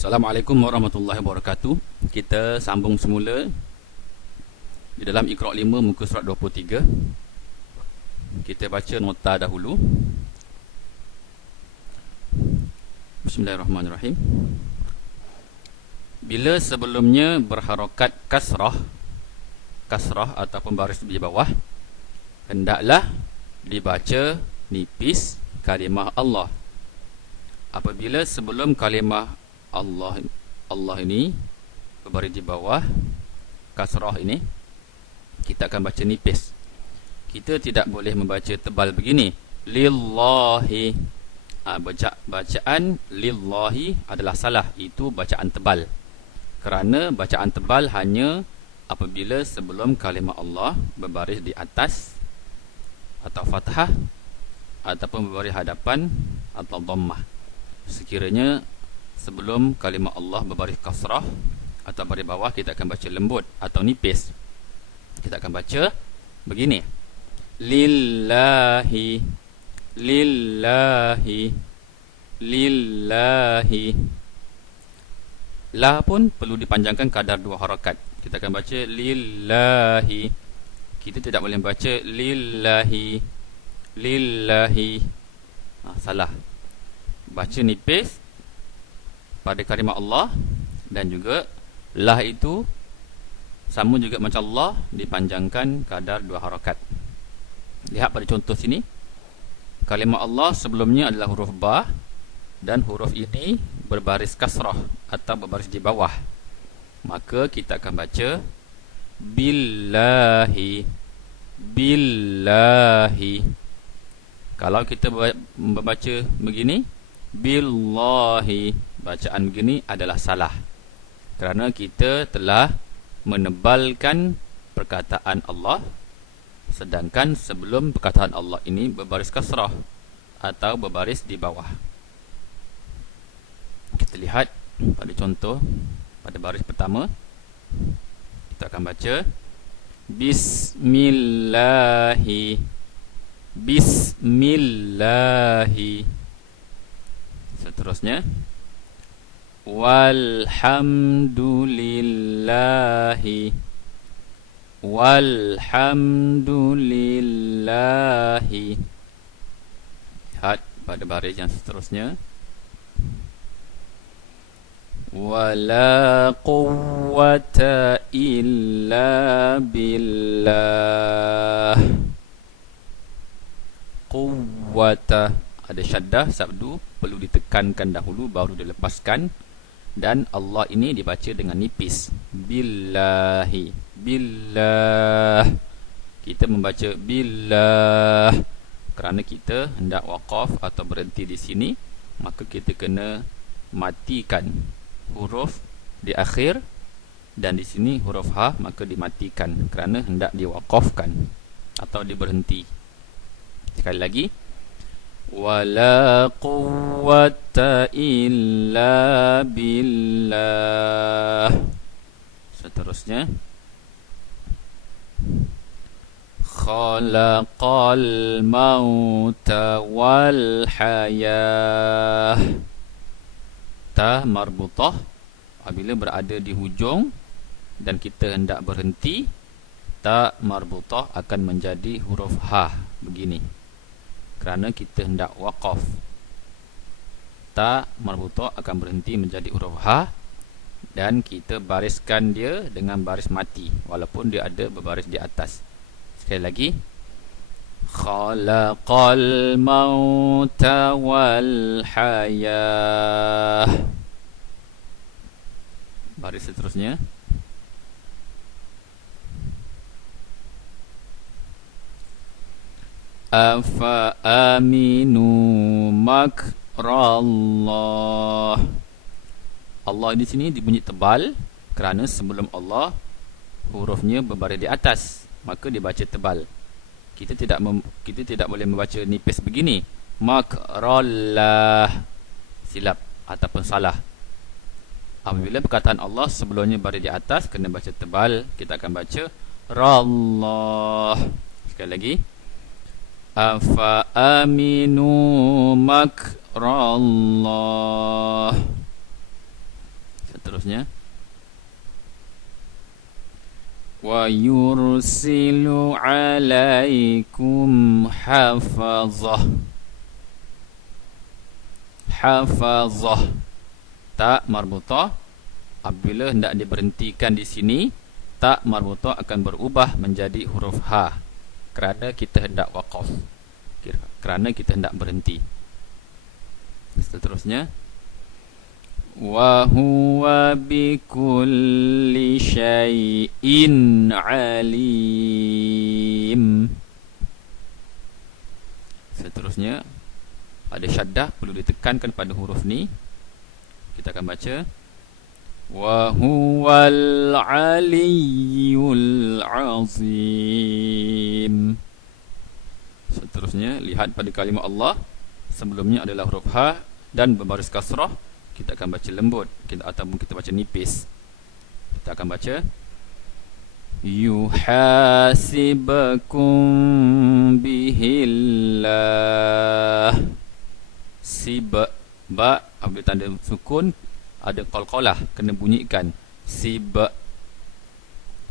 Assalamualaikum warahmatullahi wabarakatuh. Kita sambung semula di dalam Iqra' 5 muka surat 23. Kita baca nota dahulu. Bismillahirrahmanirrahim. Bila sebelumnya berharakat kasrah ataupun baris di bawah, hendaklah dibaca nipis kalimah Allah. Apabila sebelum kalimah Allah ini berbaris di bawah kasrah ini, kita akan baca nipis. Kita tidak boleh membaca tebal begini, lillahi. Bacaan lillahi adalah salah. Itu bacaan tebal. Kerana bacaan tebal hanya apabila sebelum kalimah Allah berbaris di atas atau fathah ataupun berbaris hadapan atau dhammah. Sekiranya sebelum kalimah Allah berbaris kasrah atau baris bawah, kita akan baca lembut atau nipis. Kita akan baca begini, lillahi, lillahi, lillahi. La pun perlu dipanjangkan kadar 2 harakat. Kita akan baca lillahi. Kita tidak boleh baca lillahi, lillahi. Salah. Baca nipis pada kalimah Allah, dan juga lah itu sama juga macam Allah, dipanjangkan kadar 2 harakat. Lihat pada contoh sini, kalimah Allah sebelumnya adalah huruf ba, dan huruf ini berbaris kasrah atau berbaris di bawah. Maka kita akan baca billahi, billahi. Kalau kita membaca begini, billahi, bacaan begini adalah salah, kerana kita telah menebalkan perkataan Allah, sedangkan sebelum perkataan Allah ini berbaris kasrah atau berbaris di bawah. Kita lihat pada contoh pada baris pertama. Kita akan baca bismillahi, bismillahi. Seterusnya walhamdulillahi, walhamdulillahi. Lihat pada baris yang seterusnya, wala quwwata illa billah. Quwwata ada syaddah, sabdu perlu ditekankan dahulu baru dilepaskan, dan Allah ini dibaca dengan nipis, billahi, billah. Kita membaca billah kerana kita hendak waqaf atau berhenti di sini, maka kita kena matikan huruf di akhir, dan di sini huruf ha, maka dimatikan kerana hendak diwaqafkan atau diberhenti. Sekali lagi, wala quwwata illa billah. Seterusnya, khalaqal mauta wal hayah. Ta marbutah apabila berada di hujung dan kita hendak berhenti, ta marbutah akan menjadi huruf ha begini, kerana kita hendak waqaf. Ta marbutah akan berhenti menjadi huruf ha, dan kita bariskan dia dengan baris mati walaupun dia ada berbaris di atas. Sekali lagi, khalaqal mauta wal hayah. Baris seterusnya, afa aminu makrallah. Allah di sini dibunyi tebal kerana sebelum Allah hurufnya berbaris di atas, maka dibaca tebal. Kita tidak boleh membaca nipis begini, makrallah, silap ataupun salah. Apabila perkataan Allah sebelumnya baris di atas, kena baca tebal. Kita akan baca rallah. Sekali lagi, afa aminu makrallah. Seterusnya, wa yursilu alaikum hafazah. Hafazah, tak marbutah. Apabila hendak diberhentikan di sini, tak marbutah akan berubah menjadi huruf ha, kerana kita hendak waqaf, kerana kita hendak berhenti. Seterusnya, wa huwa bikulli syai'in alim. Seterusnya, ada syaddah, perlu ditekankan pada huruf ni. Kita akan baca wa huwal aliyyul azim. Seterusnya, lihat pada kalimah Allah, sebelumnya adalah huruf ha dan berbaris kasrah. Kita akan baca lembut, ataupun kita baca nipis. Kita akan baca yuhasibakum bihillah. Sib, ba, apabila tanda sukun ada qalqalah, kena bunyikan sib.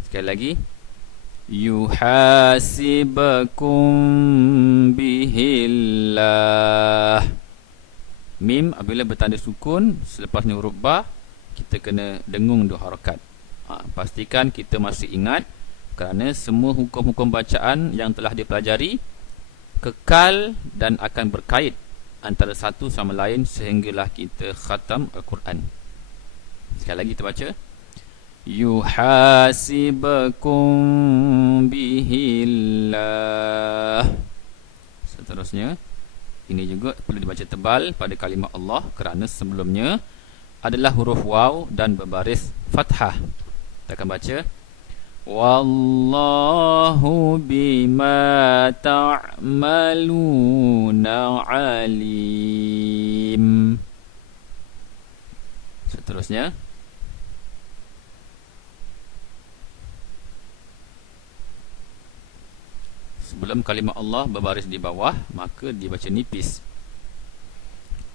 Sekali lagi, yuhasibakum bihillah. Mim apabila bertanda sukun selepasnya huruf ba, kita kena dengung 2 harakat. Pastikan kita masih ingat, kerana semua hukum-hukum bacaan yang telah dipelajari kekal dan akan berkait antara satu sama lain sehinggalah kita khatam Al-Quran. Sekali lagi kita baca yuhasibakum bihillah. Seterusnya, ini juga perlu dibaca tebal pada kalimah Allah, kerana sebelumnya adalah huruf waw dan berbaris fathah. Kita akan baca wallahu bima ta'maluna alim. Seterusnya, sebelum kalimah Allah berbaris di bawah, maka dibaca nipis.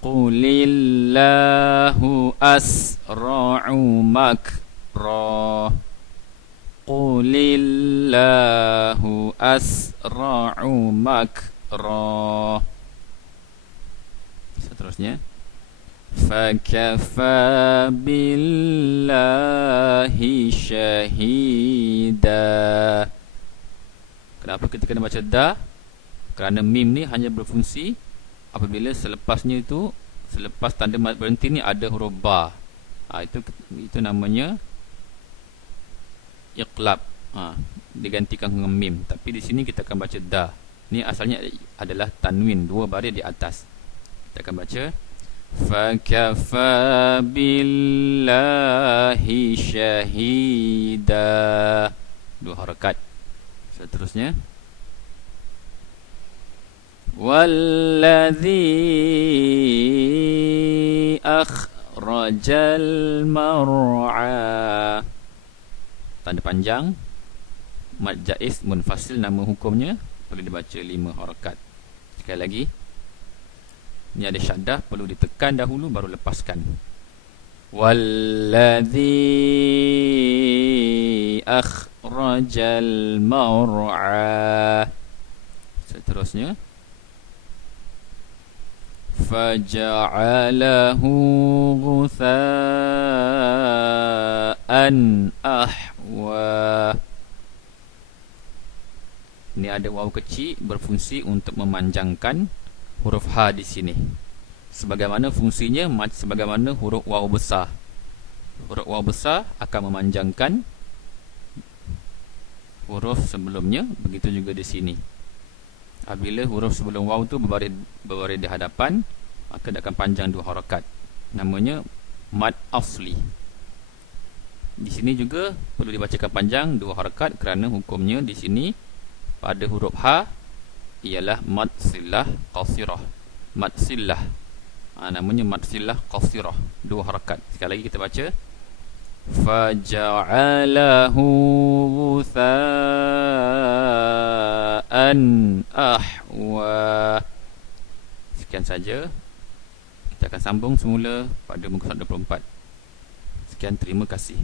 Qulillahu asra'u makra. Qulillahu asra'u makra. Seterusnya, fakafa billahi syahida. Kenapa kita kena baca da? Kerana mim ni hanya berfungsi apabila selepasnya itu, selepas tanda berhenti ni ada huruf ba. Itu namanya iqlab. Digantikan dengan mim. Tapi di sini kita akan baca da. Ni asalnya adalah tanwin, 2 baris di atas. Kita akan baca fakafa billahi syahida, 2 harakat. Seterusnya, walladzi akhrajal mar'a. Tanda panjang, mad jaiz munfasil, nama hukumnya perlu dibaca 5 harakat. Sekali lagi, ni ada syaddah, perlu ditekan dahulu baru lepaskan. Walladzi akhrajal mar'a. Seterusnya, faja'alahu ghutha'an ahwa. Ini ada waw kecil berfungsi untuk memanjangkan huruf ha di sini. Sebagaimana fungsinya sebagaimana huruf waw besar. Huruf waw besar akan memanjangkan huruf sebelumnya, begitu juga di sini. Apabila huruf sebelum waw tu berbaris di hadapan, maka dia akan panjang 2 harakat. Namanya mad asli. Di sini juga perlu dibacakan panjang 2 harakat, kerana hukumnya di sini pada huruf ha ialah mad sillah qasirah. Mad sillah, namanya mad sillah qasirah, 2 harakat. Sekali lagi kita baca faja'alahu ghutha'an ahwa. Sekian saja. Kita akan sambung semula pada muka surat 24. Sekian, terima kasih.